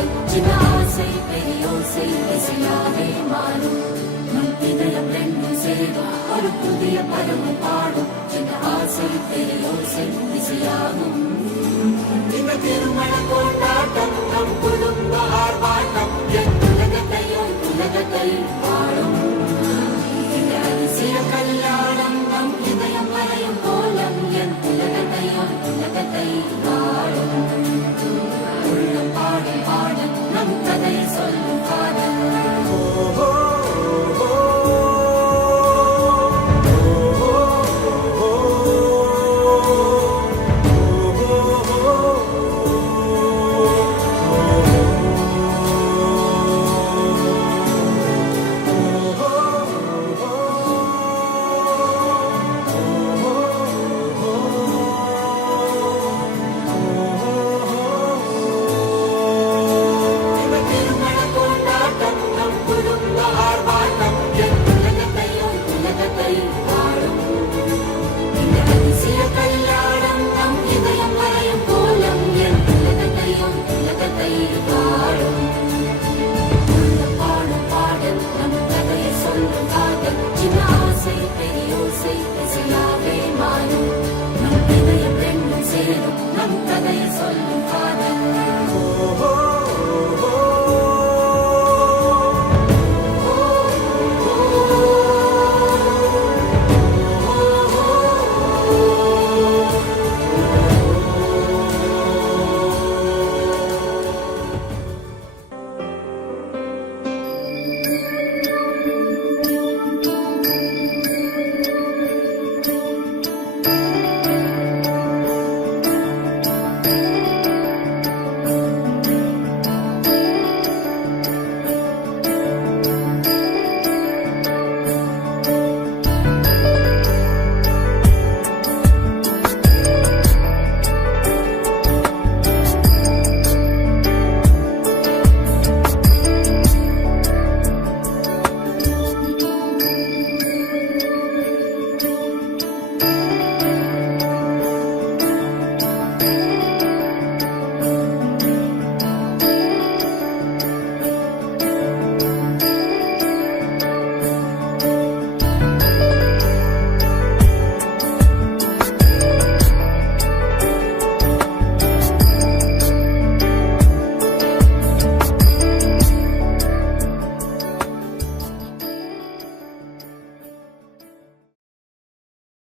காதல் சின்ன ஆசை பெரியோசை இசையாவே மாறும் நம் இதயம் ரெண்டும் சேரும் ஒரு புதிய பருவம் பாடும் சின்ன ஆசை பெரியோசை இசையாகும் இந்த திருமண கொண்டாட்டம் நம் குடும்ப ஆர்ப்பாட்டம் என் உலகத்தை வாழும் இந்த அதிசய கல்யாணம் நம் இதயம் வரையும் கோலம் என் உலகத்தை வாழும் உள்ளம் பாடும் பாடல் நம் கதை சொல்லும் காதல் say